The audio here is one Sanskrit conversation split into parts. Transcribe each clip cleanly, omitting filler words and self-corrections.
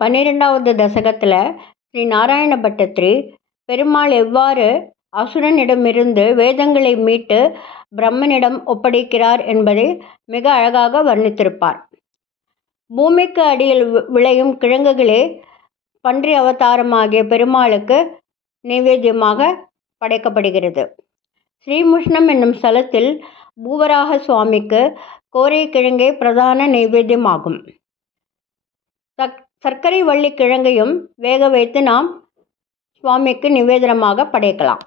12வது தசகத்தில் ஸ்ரீ நாராயண பட்டத்திரி பெருமாள் எவ்வாறு அசுரனிடமிருந்து வேதங்களை மீட்டு பிரம்மனிடம் ஒப்படைக்கிறார் என்பதை மிக அழகாக வர்ணித்திருப்பார். பூமிக்கு அடியில் விளையும் கிழங்குகளே பன்றி அவதாரமாகிய பெருமாளுக்கு நைவேத்தியமாக படைக்கப்படுகிறது. ஸ்ரீமுஷ்ணம் என்னும் ஸ்தலத்தில் பூவராக சுவாமிக்கு கோரை கிழங்கே பிரதான நைவேத்தியமாகும். சர்க்கரை வள்ளி கிழங்கையும் வேக வைத்து நாம் சுவாமிக்கு நிவேதனமாக படைக்கலாம்.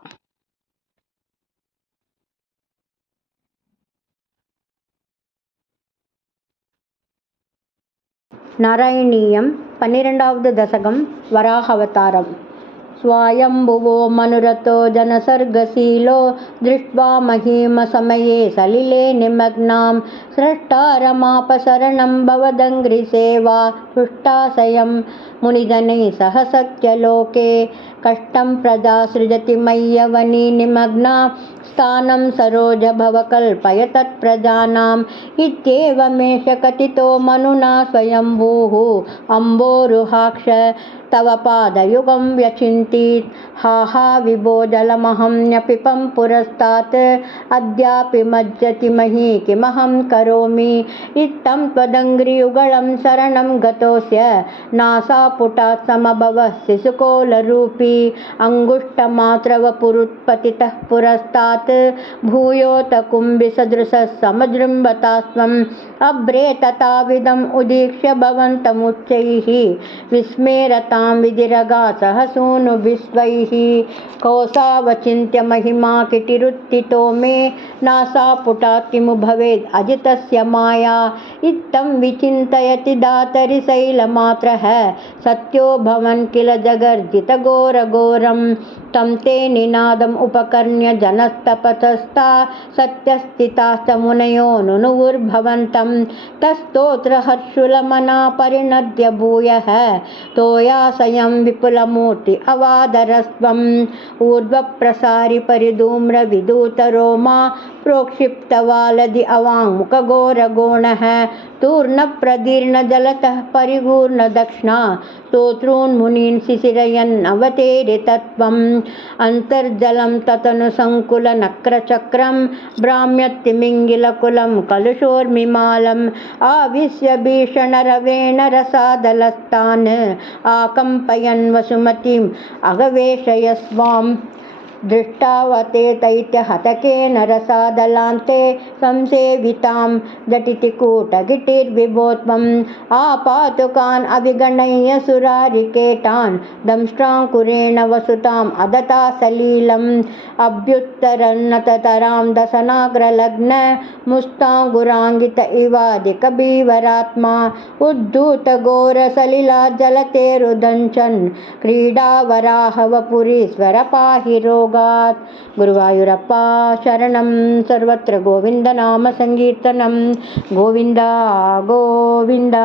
நாராயணீயம் 12வது தசகம் வராக அவதாரம். स्वायम्भुवो मनुरतो जनसर्गशीलो दृष्ट्वा महीमसमये सलिले निमग्नां स्रष्टारमापशरणं भवदङ्घ्रिसेवा सुष्टाशयं मुनिजनैः सह सत्यलोके कष्टं प्रजा सृजति मय्यवनी निमग्ना स्थानं सरोजभव कल्पय तत्प्रजानाम् इत्येवमेष कथितो मनुना स्वयंभूः अम्बोरुहाक्ष तव पादयुगं व्यचिन्तीत् हा हा विभो जलमहं न्यपिपं पुरस्तात् अद्यापि मज्जति मही किमहं करोमि इत्थं त्वदङ्घ्रियुगलं शरणं गतोऽस्य नासापुटात् समभवः शिशुकोलरूपी अङ्गुष्ठमात्रवपुरुत्पतितः पुरस्तात् भूयोत कुम्भिसदृशः समजृम्भतास्त्वम् अभ्रे तथाविधम् उदीक्ष्य भवन्तमुच्चैः विस्मेरतां विधिरगा सह सूनुभिस्वैः कोसावचिन्त्य महिमा किटिरुत्थितो मे नासापुटात् किमु भवेद् अजितस्य माया इत्थं विचिन्तयति दातरि शैलमात्रः सत्यो भवन् किल जगर्जितघोरघोरं तं ते निनादम् उपकर्ण्य जनस्तपतस्था सत्यस्थिताश्च मुनयो नुनुवुर्भवन्तं तस्तोत्रहर्षुलमना परिणद्य भूयः तोयाशयं विपुलमूर्ति अवादरस्त्वम् ऊर्ध्वप्रसारि परिधूम्रविधूतरोमा प्रोक्षिप्तवालधि अवाङ्मुखघोरगोणः तूर्णप्रदीर्णजलतः परिपूर्णदक्षिणा स्तोतॄन्मुनीन् शिशिरयन्नवतेरे तत्त्वम् अन्तर्जलं ततनुसङ्कुलनक्रचक्रं भ्राम्यतिमिङ्गिलकुलं कलुषोर्मिमालम् आविश्य भीषणरवेण रसादलस्तान् आकम्पयन् वसुमतीम् अगवेशयस्वाम् दृष्टावतेतैत्यहतकेन रसादलान्ते संसेवितां झटिति कूटगिटिर्विभोत्वम् आपातुकान् अविगणय्य सुरारिकेटान् दंष्ट्राङ्कुरेण वसुताम् अदता सलीलम् अभ्युत्तरन्नततरां दशनाग्रलग्न मुस्ताङ्गुराङ्गित इवादिकबीवरात्मा उद्धूतघोरसलिला जलतेरुदञ्चन् क्रीडावराहवपुरीश्वर पाहि रोगात्. गुरुवायुरप्प शरणं सर्वत्र गोविन्दनाम सङ्कीर्तनं गोविन्द गोविन्द.